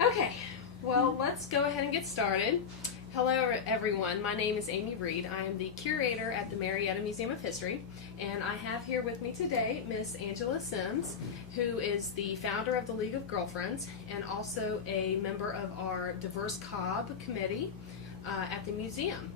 Okay, well, let's go ahead and get started. Hello, everyone. My name is Amy Reed. I am the curator at the Marietta Museum of History, and I have here with me today Miss Angela Sims, who is the founder of the League of Girlfriends and also a member of our Diverse Cobb Committee at the museum.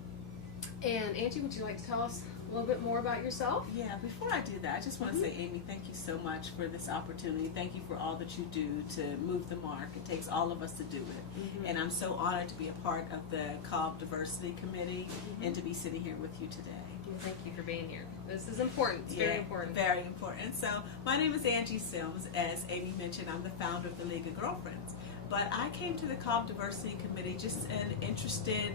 And Angie, would you like to tell us a little bit more about yourself? Yeah, before I do that, I just want to say, Amy, thank you so much for this opportunity. Thank you for all that you do to move the mark. It takes all of us to do it. And I'm so honored to be a part of the Cobb Diversity Committee and to be sitting here with you today. Thank you for being here. This is important. It's very important. Very important. So my name is Angie Sims. As Amy mentioned, I'm the founder of the League of Girlfriends. But I came to the Cobb Diversity Committee just an interested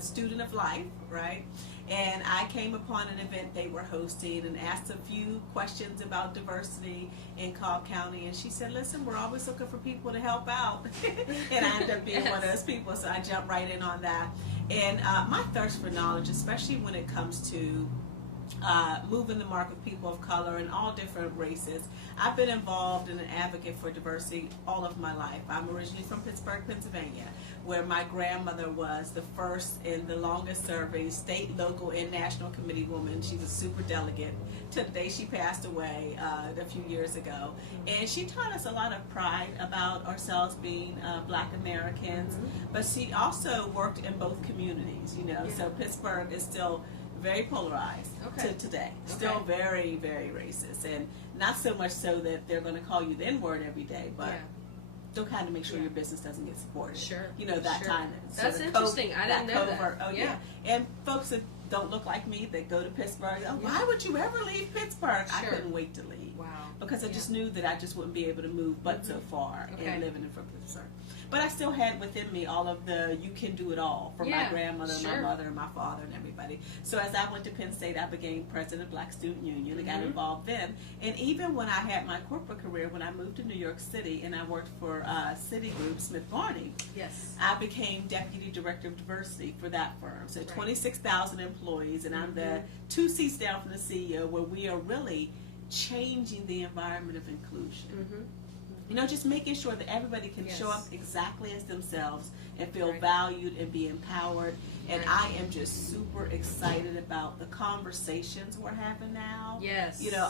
student of life, right? And I came upon an event they were hosting and asked a few questions about diversity in Cobb County. And she said, listen, we're always looking for people to help out. And I ended up being one of those people, so I jumped right in on that. And my thirst for knowledge, especially when it comes to moving the mark of people of color and all different races. I've been involved and an advocate for diversity all of my life. I'm originally from Pittsburgh, Pennsylvania, where my grandmother was the first and the longest serving state, local, and national committee woman. She was super delegate till the day she passed away a few years ago. And she taught us a lot of pride about ourselves being Black Americans, but she also worked in both communities, you know, so Pittsburgh is still very polarized to today. Still very, very racist, and not so much so that they're going to call you the N-word every day, but they'll kind of make sure your business doesn't get supported. You know, that time. That's interesting. I didn't know that. Oh, yeah. And folks that don't look like me that go to Pittsburgh, why would you ever leave Pittsburgh? I couldn't wait to leave. Because I just knew that I just wouldn't be able to move but so far and living in Pittsburgh. But I still had within me all of the you can do it all from my grandmother, my mother, and my father, and everybody. So as I went to Penn State, I became president of Black Student Union. I got involved then. And even when I had my corporate career, when I moved to New York City and I worked for Citigroup, Smith Barney, I became deputy director of diversity for that firm. So 26,000 employees, and I'm the 2 seats down from the CEO, where we are really changing the environment of inclusion. You know, just making sure that everybody can show up exactly as themselves and feel valued and be empowered. And I am just super excited about the conversations we're having now. You know,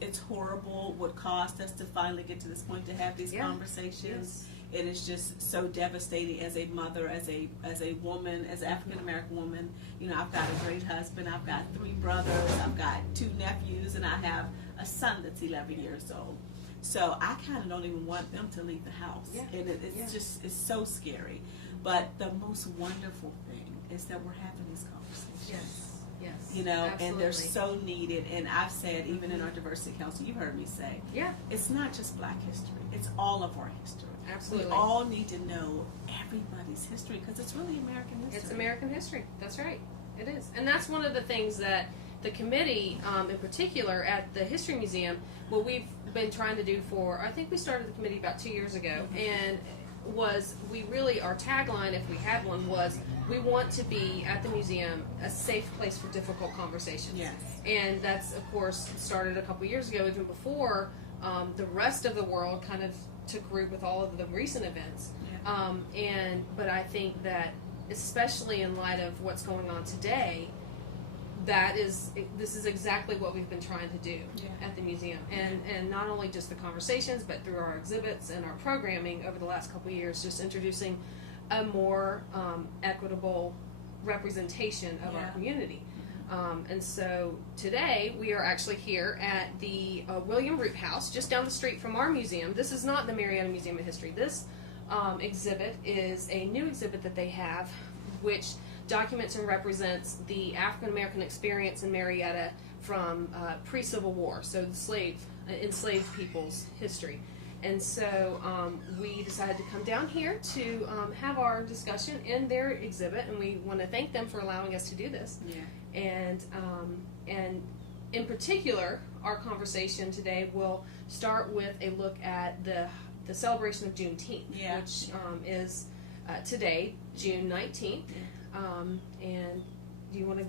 it's horrible what caused us to finally get to this point to have these conversations. And it's just so devastating as a mother, as a woman, as an African American woman. You know, I've got a great husband, I've got 3 brothers, I've got 2 nephews, and I have a son that's 11 years old. So I kind of don't even want them to leave the house. And it's just, it's so scary. But the most wonderful thing is that we're having these conversations. You know, and they're so needed. And I've said, even in our diversity council, you've heard me say, it's not just Black history, it's all of our history. We all need to know everybody's history because it's really American history. It's American history. That's right. It is. And that's one of the things that the committee, in particular at the History Museum, what we've been trying to do for, I think we started the committee about 2 years ago, and we really, our tagline, if we had one, was we want to be at the museum a safe place for difficult conversations. And that's, of course, started a couple years ago, even before the rest of the world kind of took root with all of the recent events. But I think that, especially in light of what's going on today, this is exactly what we've been trying to do at the museum, and not only just the conversations, but through our exhibits and our programming over the last couple of years, just introducing a more equitable representation of our community. And so today we are actually here at the William Root House, just down the street from our museum. This is not the Marietta Museum of History. This exhibit is a new exhibit that they have, which documents and represents the African American experience in Marietta from pre-Civil War, so the enslaved people's history. And so we decided to come down here to have our discussion in their exhibit, and we want to thank them for allowing us to do this. And in particular, our conversation today will start with a look at the celebration of Juneteenth, which is today, June 19th. And do you want to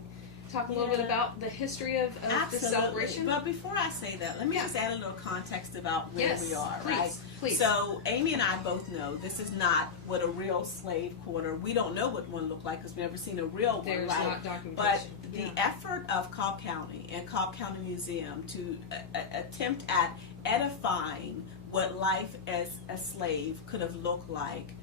talk a little bit about the history of this celebration? But before I say that, let me just add a little context about where we are, right? Please. So Amy and I both know this is not what a real slave quarter. We don't know what one looked like because we've never seen a real one, There's right? not documentation. But the effort of Cobb County and Cobb County Museum to attempt at edifying what life as a slave could have looked like.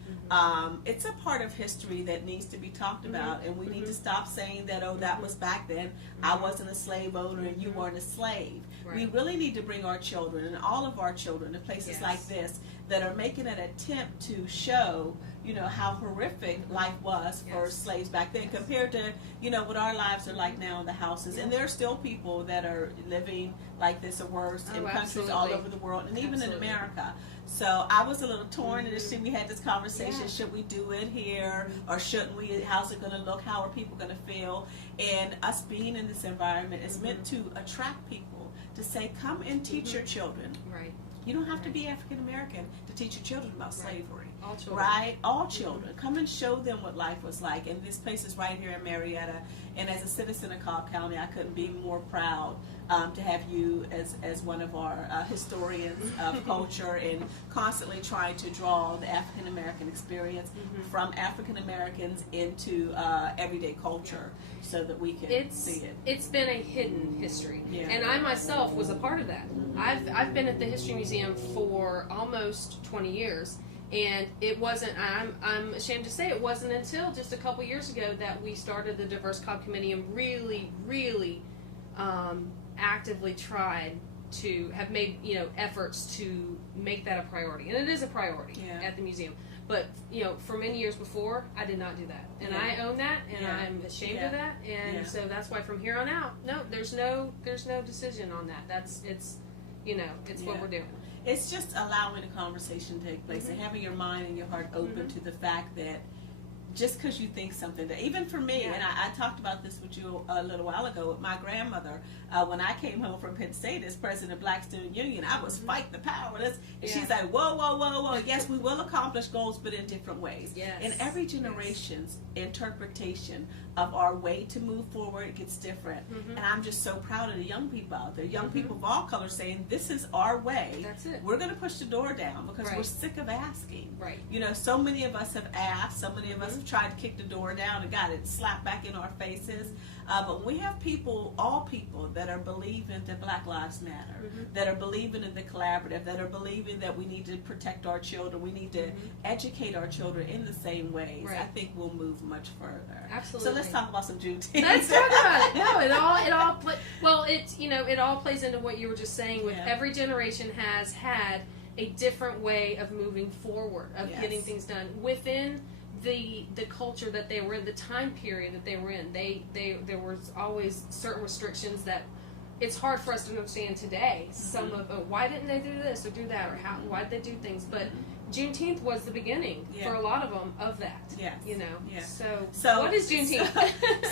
It's a part of history that needs to be talked about, and we need to stop saying that, oh, that was back then. I wasn't a slave owner and you weren't a slave. Right. We really need to bring our children and all of our children to places like this that are making an attempt to show, you know, how horrific life was for slaves back then compared to, you know, what our lives are like now in the houses. And there are still people that are living like this or worse in countries all over the world, and even in America. So I was a little torn initially. We had this conversation, should we do it here or shouldn't we? How's it going to look? How are people going to feel? And us being in this environment is meant to attract people to say, come and teach your children. Right. You don't have to be African American to teach your children about slavery. All children. Right? All children. Come and show them what life was like. And this place is right here in Marietta. And as a citizen of Cobb County, I couldn't be more proud to have you as one of our historians of culture and constantly trying to draw the African American experience from African Americans into everyday culture so that we can see it. It's been a hidden history, and I myself was a part of that. I've been at the History Museum for almost 20 years. And it wasn't, I'm ashamed to say, it wasn't until just a couple years ago that we started the Diverse Cobb Committee and really, really actively tried to have made, you know, efforts to make that a priority. And it is a priority at the museum. But, you know, for many years before, I did not do that. And I own that, and I'm ashamed of that. And so that's why from here on out, no, there's no decision on that. It's what we're doing. It's just allowing a conversation to take place and having your mind and your heart open to the fact that just because you think something, that even for me, and I talked about this with you a little while ago with my grandmother, when I came home from Penn State as president of Black Student Union, I was fighting the powerless, and she's like, whoa, whoa, whoa, whoa, yes, we will accomplish goals, but in different ways. And every generation's interpretation of our way to move forward gets different. And I'm just so proud of the young people out there, young people of all colors saying, this is our way. That's it. We're going to push the door down because we're sick of asking. Right. You know, so many of us have asked, so many of us have tried to kick the door down and got it slapped back in our faces. But we have people, all people, that are believing that Black Lives Matter, that are believing in the collaborative, that are believing that we need to protect our children, we need to educate our children in the same ways. I think we'll move much further. Absolutely. So let's talk about some Juneteenth. Let's talk about it. No, it all plays into what you were just saying. With every generation has had a different way of moving forward, of getting things done within the culture that they were in, the time period that they were in. There was always certain restrictions that it's hard for us to understand today. Some of why didn't they do this or do that, or why did they do things? But Juneteenth was the beginning for a lot of them of that. You know. So what is Juneteenth?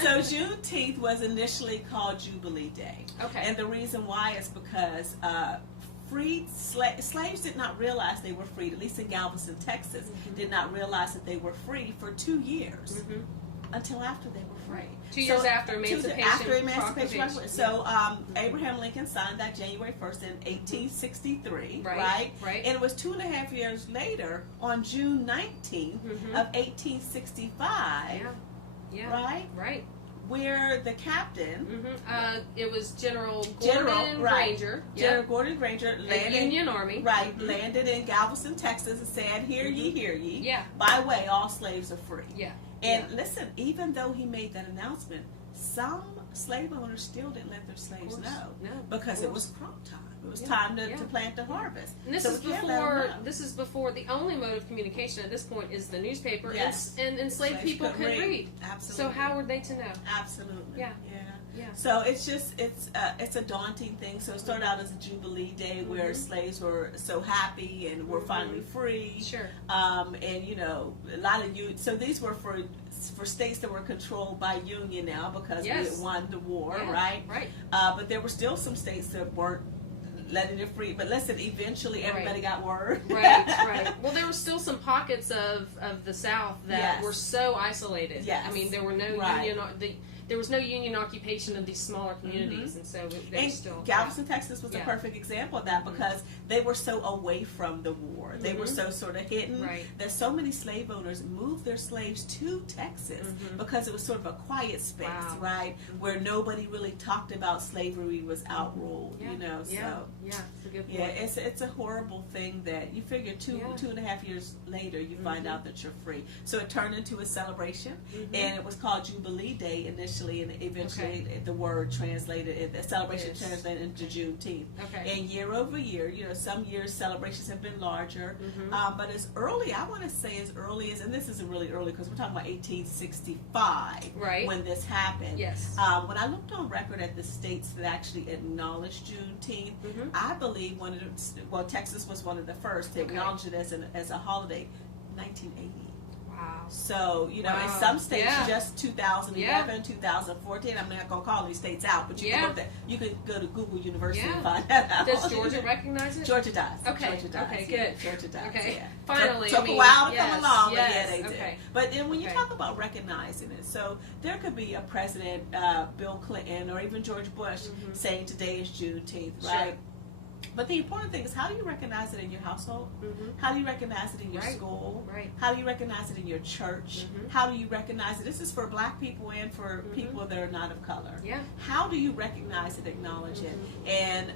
So Juneteenth was initially called Jubilee Day. Okay. And the reason why is because freed slaves did not realize they were freed, at least in Galveston, Texas, did not realize that they were free for 2 years until after they were free. 2 years after Emancipation. After Emancipation. So Abraham Lincoln signed that January 1st in 1863, right? And it was 2.5 years later, on June 19th of 1865, right? Where the captain, it was General Gordon Granger. General Gordon Granger landed, Union Army. Landed in Galveston, Texas, and said, "Hear ye, hear ye. By the way, all slaves are free." And listen, even though he made that announcement, some slave owners still didn't let their slaves know, because it was crop time. It was time to plant the harvest. And this is before the only mode of communication at this point is the newspaper, and enslaved people could read. Absolutely. So how were they to know? Absolutely. Yeah. So it's just it's a daunting thing. So it started out as a Jubilee Day where slaves were so happy and were finally free. And you know, a lot of so these were for states that were controlled by Union now because we had won the war, right? But there were still some states that weren't letting it free. But listen, eventually everybody got word. Right. Well, there were still some pockets of the South that were so isolated. Yes. I mean, there were no there was no union occupation of these smaller communities, and so they were still. Galveston, Texas was a perfect example of that because they were so away from the war. They were so sort of hidden that so many slave owners moved their slaves to Texas because it was sort of a quiet space, right, where nobody really talked about slavery, was outruled, you know. So it's a good point. Yeah, it's a horrible thing that you figure 2.5 years later you find out that you're free. So it turned into a celebration, and it was called Jubilee Day initially. And eventually the word translated, the celebration translated into Juneteenth. And year over year, you know, some years celebrations have been larger, but as early, I want to say as early as, and this isn't really early because we're talking about 1865 when this happened. When I looked on record at the states that actually acknowledged Juneteenth, I believe Texas was one of the first to acknowledge it as a holiday, 1980. So, you know, in some states, just 2011, 2014, I'm not going to call these states out, but you can go to Google University and find that out. Does Georgia recognize it? Georgia does. Okay, Georgia does. Good. Georgia does, Finally. Took a while to come along, but they do. Okay. But then when you talk about recognizing it, so there could be a president, Bill Clinton, or even George Bush, saying today is Juneteenth, right? But the important thing is, how do you recognize it in your household? How do you recognize it in your school? How do you recognize it in your church? How do you recognize it? This is for Black people and for people that are not of color. How do you recognize it, acknowledge it? And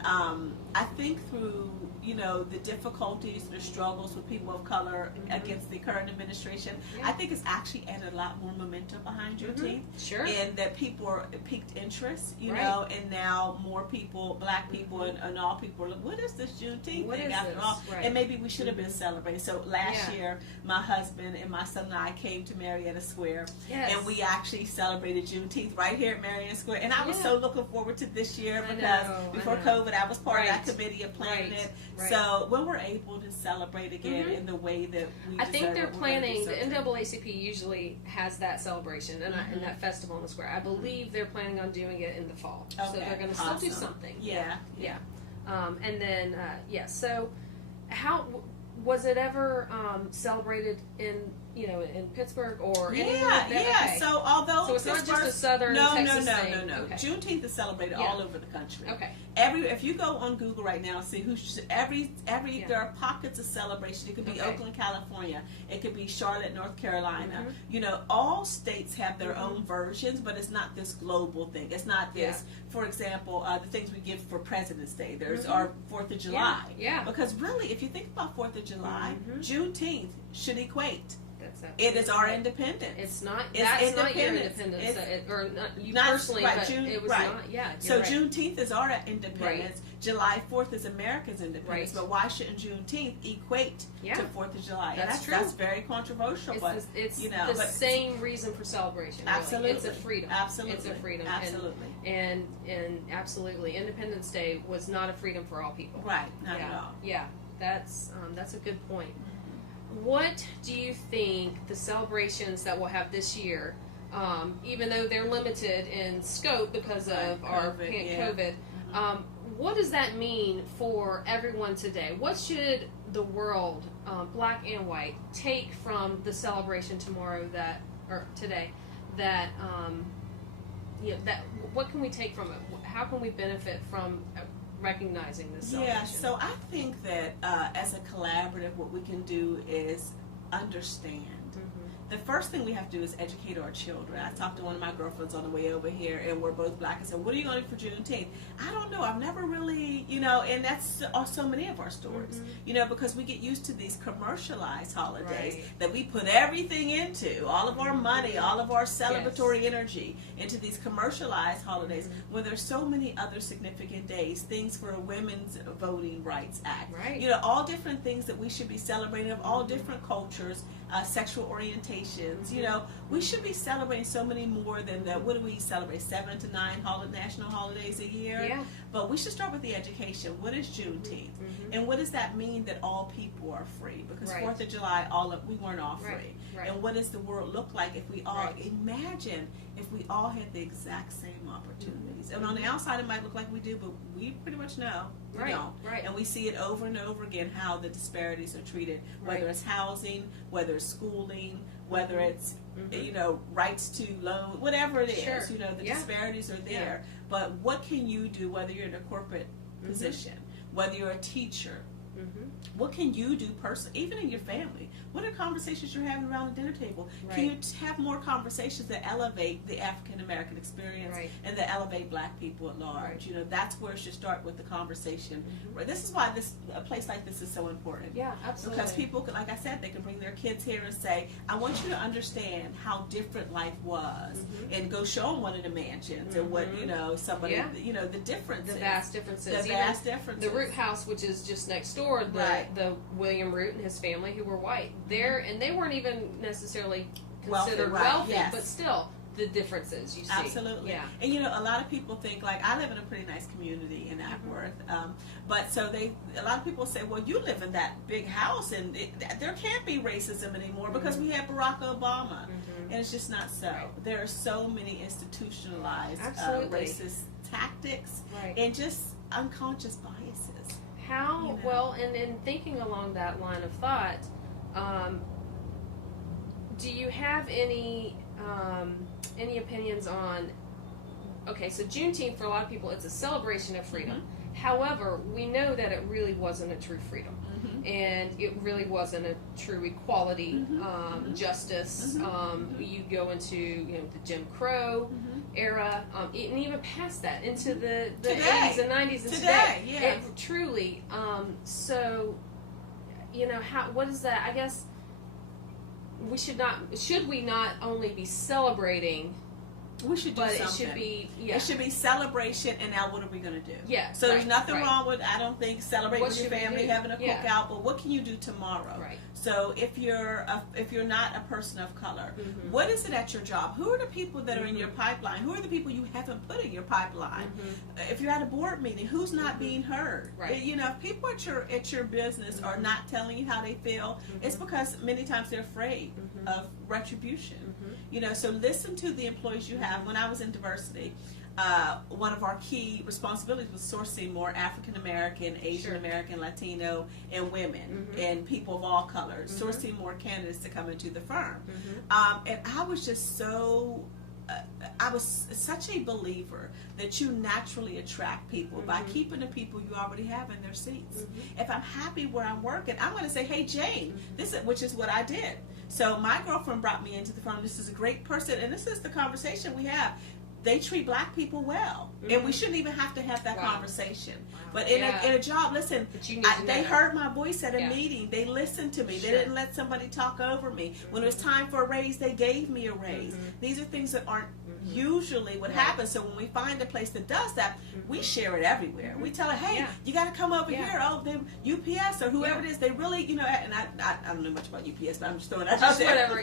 I think through, you know, the difficulties, the struggles with people of color against the current administration, I think it's actually added a lot more momentum behind Juneteenth. And that people are piqued interest, you know, and now more people, Black people and all people are like, what is this Juneteenth thing after all? And maybe we should have been celebrating. So last year, my husband and my son and I came to Marietta Square, and we actually celebrated Juneteenth right here at Marietta Square. And I was so looking forward to this year because before COVID, I was part of that committee of planning it. So when we're able to celebrate again in the way that we I think they're planning, the NAACP usually has that celebration and that festival in the square. I believe they're planning on doing it in the fall. So they're going to still do something. And then, so how was it ever celebrated in, you know, in Pittsburgh or anywhere? So although it's not just a Southern Texas thing. No. Juneteenth is celebrated all over the country. If you go on Google right now and see there are pockets of celebration. It could be Oakland, California. It could be Charlotte, North Carolina. You know, all states have their own versions, but it's not this global thing. It's not this. For example, the things we give for President's Day. There's our 4th of July. Because really, if you think about 4th of July, Juneteenth should equate. It is our independence. It's not. That's not your independence, or not you personally, but it was not. So Juneteenth is our independence. July 4th is America's independence. But why shouldn't Juneteenth equate to 4th of July? That's true. That's very controversial. It's the same reason for celebration. Really. Absolutely, it's a freedom. Absolutely, it's a freedom. Absolutely, and absolutely, Independence Day was not a freedom for all people. Right. Not at all. Yeah. That's a good point. What do you think the celebrations that we'll have this year, even though they're limited in scope because of our COVID, what does that mean for everyone today? What should the world, Black and white, take from the celebration today? That what can we take from it? How can we benefit from recognizing this celebration? So I think that as a collaborative, what we can do is understand. The first thing we have to do is educate our children. I talked to one of my girlfriends on the way over here, and we're both Black. I said, what are you going to do for Juneteenth? I don't know. I've never really, you know, and that's so many of our stories, you know, because we get used to these commercialized holidays that we put everything into, all of our money, all of our celebratory energy into these commercialized holidays, when there's so many other significant days, things for a Women's Voting Rights Act, you know, all different things that we should be celebrating of all different cultures, sexual orientations. You know, we should be celebrating so many more than that. What do we celebrate? 7 to 9 national holidays a year? Yeah. But we should start with the education. What is Juneteenth? And what does that mean that all people are free? Because 4th of July, we weren't all free. And what does the world look like if we all, imagine if we all had the exact same opportunities. And on the outside it might look like we do, but we pretty much know we don't. And we see it over and over again how the disparities are treated, whether it's housing, whether it's schooling, whether it's you know, rights to loan, whatever it is, you know, the disparities are there. But what can you do, whether you're in a corporate position, whether you're a teacher, what can you do personally, even in your family? What are conversations you're having around the dinner table? Can you have more conversations that elevate the African American experience and that elevate Black people at large? You know, that's where it should start, with the conversation. This is why a place like this is so important. Yeah, absolutely. Because people, like I said, they can bring their kids here and say, I want you to understand how different life was, and go show them one of the mansions and what, you know, somebody, you know, the differences. The vast differences. The vast differences. The Root House, which is just next door, the William Root and his family, who were white, and they weren't even necessarily considered wealthy, but still, the differences you see. Absolutely. Yeah. And you know, a lot of people think, like, I live in a pretty nice community in Acworth, but so a lot of people say, well, you live in that big house and there can't be racism anymore because we have Barack Obama. And it's just not so. There are so many institutionalized racist tactics and just unconscious biases. How, you know? Well, and in thinking along that line of thought, do you have any opinions on, okay, so Juneteenth, for a lot of people, it's a celebration of freedom. However, we know that it really wasn't a true freedom. And it really wasn't a true equality, justice. You go into, you know, the Jim Crow era, and even past that, into the 80s and 90s and today. It truly, so, you know, what is that? I guess should we not only be celebrating, we should do but something. It should be, it should be celebration, and now what are we going to do? So right, there's nothing wrong with, I don't think, celebrating with your family, having a cookout, but what can you do tomorrow? So if you're not a person of color, what is it at your job? Who are the people that are in your pipeline? Who are the people you haven't put in your pipeline? If you're at a board meeting, who's not being heard? You know, if people at your business are not telling you how they feel, it's because many times they're afraid of retribution. You know, so listen to the employees you have. When I was in diversity, one of our key responsibilities was sourcing more African American, Asian American, Latino, and women, and people of all colors, sourcing more candidates to come into the firm. And I was just so, I was such a believer that you naturally attract people by keeping the people you already have in their seats. If I'm happy where I'm working, I'm going to say, hey, Jane, which is what I did. So my girlfriend brought me into the firm. This is a great person, and this is the conversation we have. They treat Black people well, and we shouldn't even have to have that conversation. But in a job, listen, they heard my voice at a meeting. They listened to me. They didn't let somebody talk over me. When it was time for a raise, they gave me a raise. These are things that aren't usually what happens. So when we find a place that does that, we share it everywhere. We tell her, hey, you got to come over here. Oh, then UPS or whoever it is, they really, you know, and I don't know much about UPS, but I'm just throwing that out there. Whatever,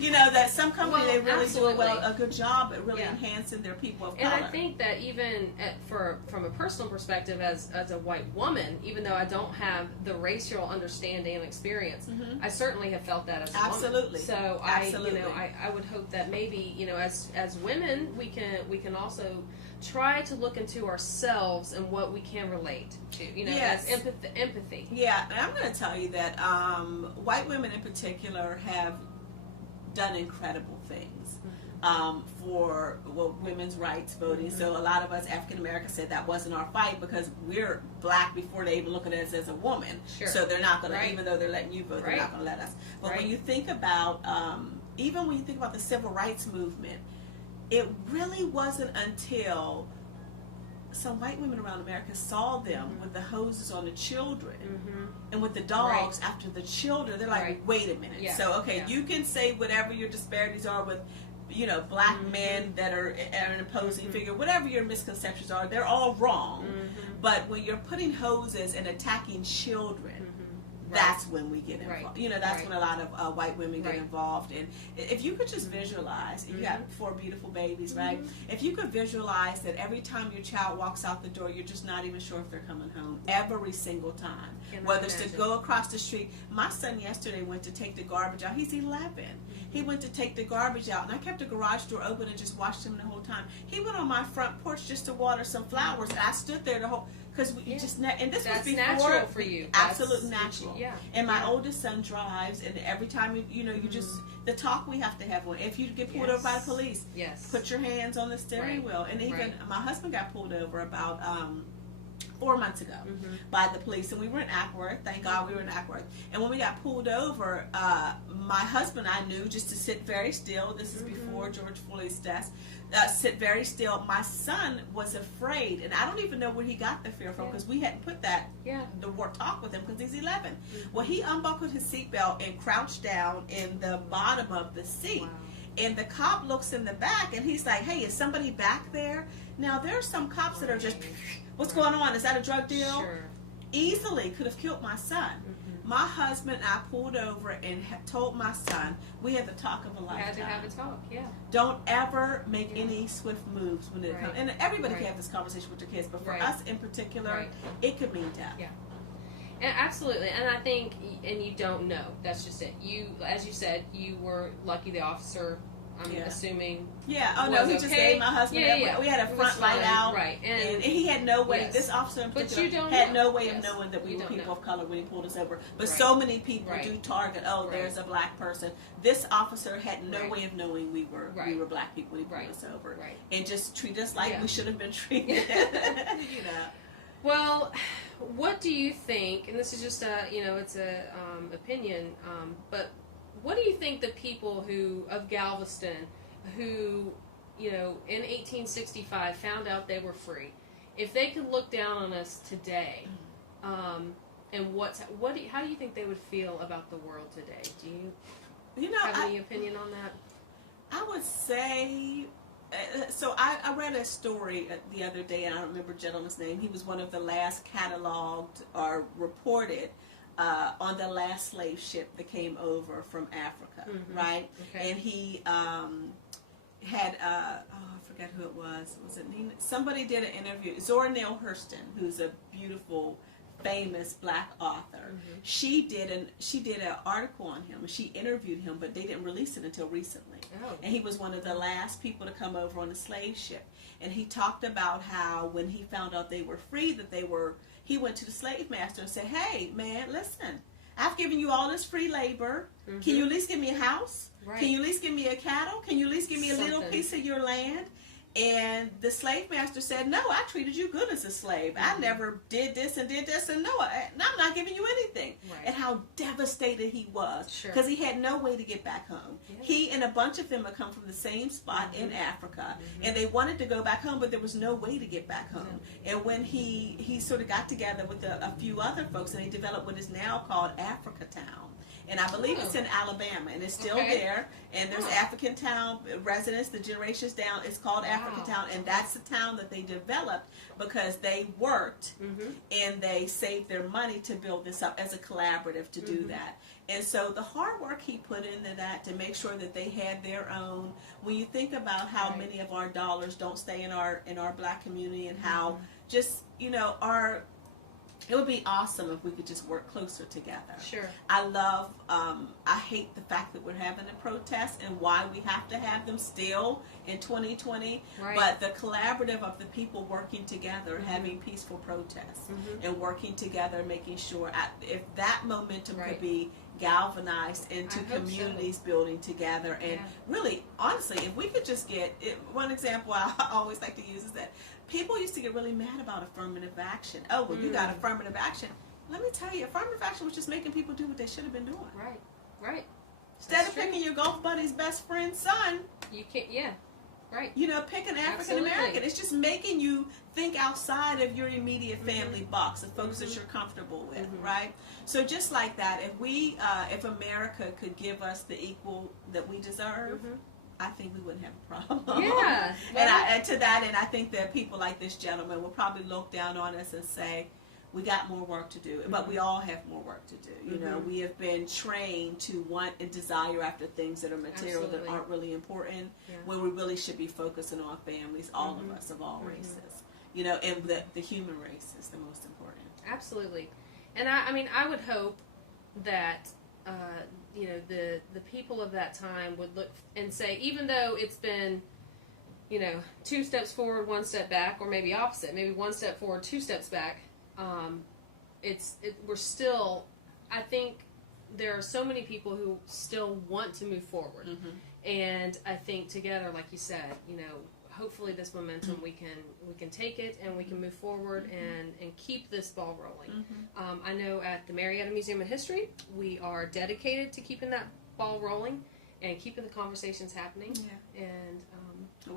you know, that some company, they really do a good job at really enhancing their people of color. And I think that even from a personal perspective, as a white woman, even though I don't have the racial understanding and experience, I certainly have felt that as a woman. So I would hope that maybe, you know, as women, we can also try to look into ourselves and what we can relate to, you know, as empathy. Yeah, and I'm going to tell you that white women in particular have done incredible things for women's rights voting. So a lot of us African Americans said that wasn't our fight because we're Black before they even look at us as a woman. So they're not going to, even though they're letting you vote, they're not going to let us. But when you think about, even when you think about the civil rights movement, it really wasn't until some white women around America saw them with the hoses on the children and with the dogs after the children. They're like, wait a minute. So, okay, you can say whatever your disparities are with, you know, Black men that are an opposing figure, whatever your misconceptions are, they're all wrong. But when you're putting hoses and attacking children, that's when we get involved. You know, that's when a lot of white women get involved. And if you could just visualize, you got 4 beautiful babies, right? If you could visualize that every time your child walks out the door, you're just not even sure if they're coming home every single time. Whether it's to go across the street. My son yesterday went to take the garbage out. He's 11. He went to take the garbage out, and I kept the garage door open and just watched him the whole time. He went on my front porch just to water some flowers, and I stood there the whole... Because we just and this was before natural for you. Absolute natural. And my oldest son drives, and every time you just the talk we have to have. If you get pulled over by the police, put your hands on the steering wheel. And even my husband got pulled over about 4 months ago by the police, and we were in Ackworth. Thank God we were in Ackworth. And when we got pulled over, my husband, I knew just to sit very still. This is before George Floyd's death. Sit very still. My son was afraid, and I don't even know where he got the fear from, because we hadn't put the war talk with him, because he's 11. Well, he unbuckled his seatbelt and crouched down in the bottom of the seat. And the cop looks in the back, and he's like, "Hey, is somebody back there?" Now, there are some cops that are just, "What's going on? Is that a drug deal?" Easily could have killed my son. My husband and I pulled over and told my son, we had the talk of a lifetime. Had to have a talk, Don't ever make any swift moves when it comes. And everybody can have this conversation with their kids, but for us in particular, it could mean death. And absolutely. And I think, and you don't know. That's just it. You, as you said, you were lucky the officer, I'm assuming. Oh no, he just gave my husband. We had a front light out, and he had no way. This officer in particular had no way of knowing that we were people of color when he pulled us over. But so many people do target. Oh, there's a black person. This officer had no way of knowing we were black people when he pulled us over, and just treat us like we should have been treated. You know. Well, what do you think? And this is just a it's a opinion, but. What do you think the people of Galveston who, in 1865 found out they were free, if they could look down on us today, and how do you think they would feel about the world today? Do you have any opinion on that? I would say, so I read a story the other day, and I don't remember the gentleman's name. He was one of the last cataloged or reported on the last slave ship that came over from Africa, right? And he had, I forget who it was. Was it Nina? Somebody did an interview. Zora Neale Hurston, who's a beautiful, famous black author. She did an article on him. She interviewed him, but they didn't release it until recently. And he was one of the last people to come over on a slave ship. And he talked about how when he found out they were free, he went to the slave master and said, "Hey, man, listen, I've given you all this free labor. Can you at least give me a house? Can you at least give me a cattle? Can you at least give me a little piece of your land?" And the slave master said, "No, I treated you good as a slave. I never did this, and no, I'm not giving you anything." And how devastated he was, because he had no way to get back home. He and a bunch of them had come from the same spot in Africa, and they wanted to go back home, but there was no way to get back home. And when he sort of got together with a few other folks, and they developed what is now called Africa Town. And I believe it's in Alabama, and it's still there. And there's African Town residents, the generations down. It's called African Town, and that's the town that they developed because they worked and they saved their money to build this up as a collaborative to do that. And so the hard work he put into that to make sure that they had their own. When you think about how many of our dollars don't stay in our black community, and how just it would be awesome if we could just work closer together. I hate the fact that we're having a protest and why we have to have them still in 2020. But the collaborative of the people working together, having peaceful protests, and working together, making sure if that momentum could be galvanized into communities building together. And really, honestly, if we could just get one example I always like to use is that people used to get really mad about affirmative action. Oh, well, you got affirmative action. Let me tell you, affirmative action was just making people do what they should have been doing. Instead of picking your golf buddy's best friend's son, you can't. Pick an African American. It's just making you think outside of your immediate family box, the folks that you're comfortable with, right? So just like that, if America could give us the equal that we deserve, I think we wouldn't have a problem. And to that end, I think that people like this gentleman will probably look down on us and say, we got more work to do, but we all have more work to do. You know, we have been trained to want and desire after things that are material that aren't really important, when we really should be focusing on families, all of us, of all races. You know, and the human race is the most important. Absolutely. And I mean, I would hope that, you know, the people of that time would look and say, even though it's been, you know, 2 steps forward, 1 step back, or maybe opposite, maybe 1 step forward, 2 steps back, we're still, I think there are so many people who still want to move forward. And I think together, like you said, you know, hopefully this momentum we can take it and we can move forward and keep this ball rolling. I know at the Marietta Museum of History we are dedicated to keeping that ball rolling and keeping the conversations happening. And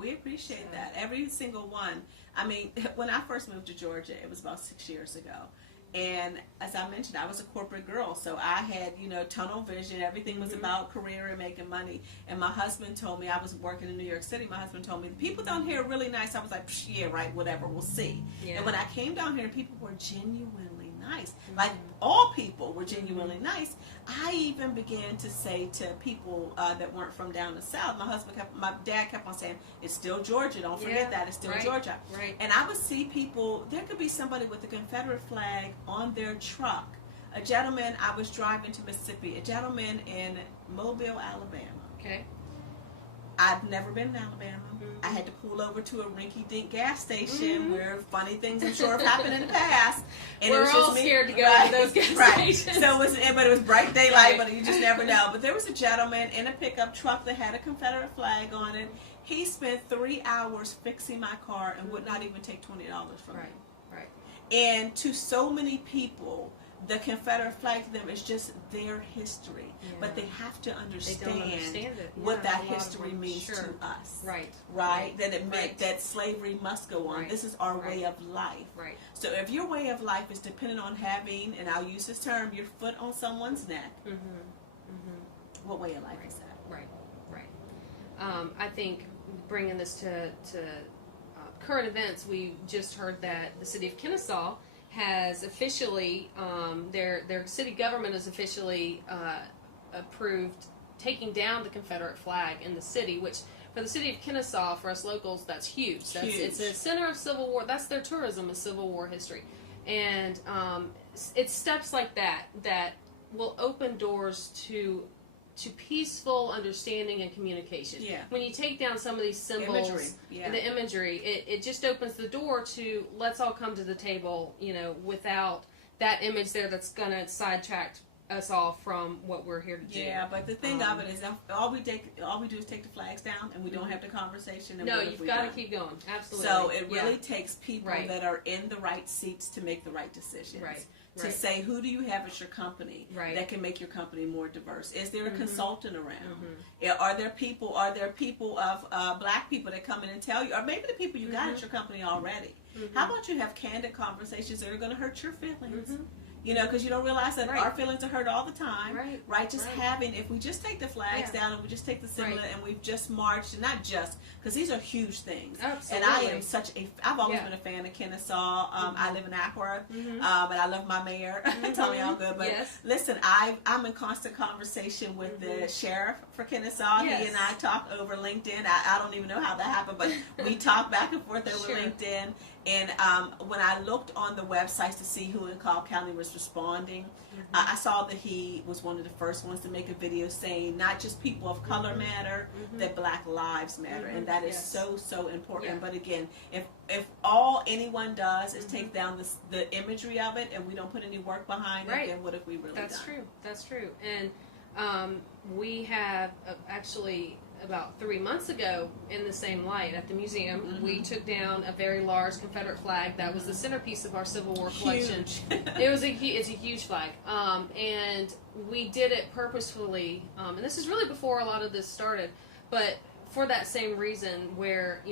we appreciate that, every single one. I mean, when I first moved to Georgia, it was about 6 years ago. And as I mentioned, I was a corporate girl, so I had, you know, tunnel vision. Everything was about career and making money. And my husband told me, I was working in New York City, my husband told me, the people down here are really nice. I was like, yeah, right, whatever, we'll see. And when I came down here, people were genuinely nice. Like, all people were genuinely nice. I even began to say to people that weren't from down the South, my dad kept on saying, it's still Georgia, don't forget that, it's still Georgia. And I would see people, there could be somebody with a Confederate flag on their truck. A gentleman, I was driving to Mississippi, a gentleman in Mobile, Alabama. I've never been in Alabama. I had to pull over to a rinky-dink gas station where funny things I'm sure have happened in the past. And we're it was all just me. scared to go to those gas stations. So but it was bright daylight, but you just never know. But there was a gentleman in a pickup truck that had a Confederate flag on it. He spent 3 hours fixing my car and would not even take $20 from me. And to so many people, the Confederate flag to them is just their history, but they have to understand what that history means to us. That it meant that slavery must go on. This is our way of life. So if your way of life is dependent on having, and I'll use this term, your foot on someone's neck, what way of life is that? I think bringing this to current events, we just heard that the city of Kennesaw has officially, their city government has officially approved taking down the Confederate flag in the city, which for the city of Kennesaw, for us locals, that's huge. It's a center of Civil War. That's their tourism, is Civil War history. And it's steps like that that will open doors to peaceful understanding and communication. When you take down some of these symbols, the imagery, it just opens the door to, let's all come to the table, you know, without that image there that's going to sidetrack us all from what we're here to do. But the thing of it is, all we do is take the flags down, and we don't have the conversation. And no, you've got to keep going. Absolutely. So it really takes people that are in the right seats to make the right decisions. To say, who do you have at your company that can make your company more diverse? Is there a consultant around? Are there people of black people that come in and tell you, or maybe the people you got at your company already? How about you have candid conversations that are going to hurt your feelings? You know, because you don't realize that our feelings are hurt all the time, Just having, if we just take the flags down and we just take the symbol and we've just marched, and not just, because these are huge things. Absolutely. And I am I've always been a fan of Kennesaw. I live in Ackworth, and I love my mayor, Tommy Allgood. But listen, I'm in constant conversation with the sheriff for Kennesaw. He and I talk over LinkedIn. I don't even know how that happened, but we talk back and forth over LinkedIn. And when I looked on the websites to see who in Cobb County was responding, I saw that he was one of the first ones to make a video saying not just people of color matter, that Black lives matter, and that is so important. But again, if all anyone does is take down the imagery of it, and we don't put any work behind it, then what have we really done? That's true. And we have actually, about 3 months ago, in the same light at the museum, we took down a very large Confederate flag that was the centerpiece of our Civil War collection. It's a huge flag, and we did it purposefully. And this is really before a lot of this started, but for that same reason, where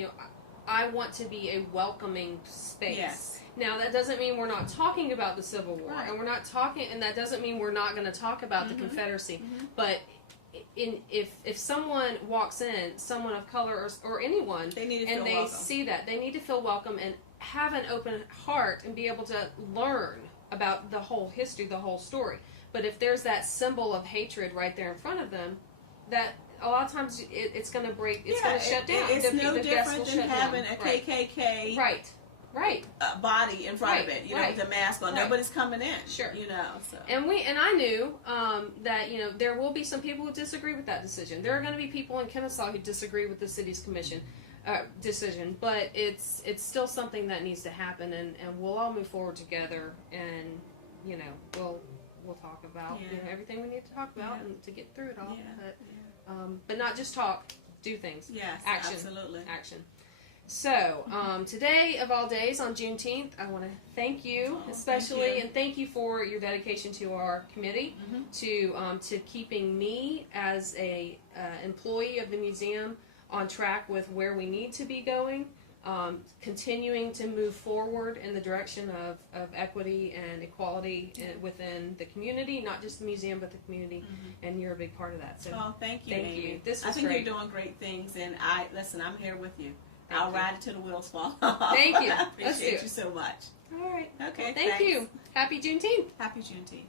I want to be a welcoming space. Now, that doesn't mean we're not talking about the Civil War, and we're not talking, and that doesn't mean we're not going to talk about the Confederacy, but if someone walks in, someone of color or anyone, and they see that, they need to feel welcome and have an open heart and be able to learn about the whole history, the whole story. But if there's that symbol of hatred right there in front of them, that a lot of times it's going to break. It's going to shut down. It's no different than having a KKK body in front of it. You know, with a mask on. Nobody's coming in. Sure. You know. So. And I knew that there will be some people who disagree with that decision. There are going to be people in Kennesaw who disagree with the city's commission decision, but it's still something that needs to happen, and we'll all move forward together, and we'll talk about everything we need to talk about and to get through it all. But not just talk, do things. Yes, action, absolutely. Action. So today of all days on Juneteenth, I want to thank you especially, and thank you for your dedication to our committee, to keeping me as a employee of the museum on track with where we need to be going, continuing to move forward in the direction of equity and equality within the community, not just the museum, but the community, and you're a big part of that. So thank you, Amy. You. This was I think great. You're doing great things, and I'm here with you. I'll ride it till the wheels fall. Thank you. I appreciate you so much. All right. Okay. Well, thank you. Happy Juneteenth. Happy Juneteenth.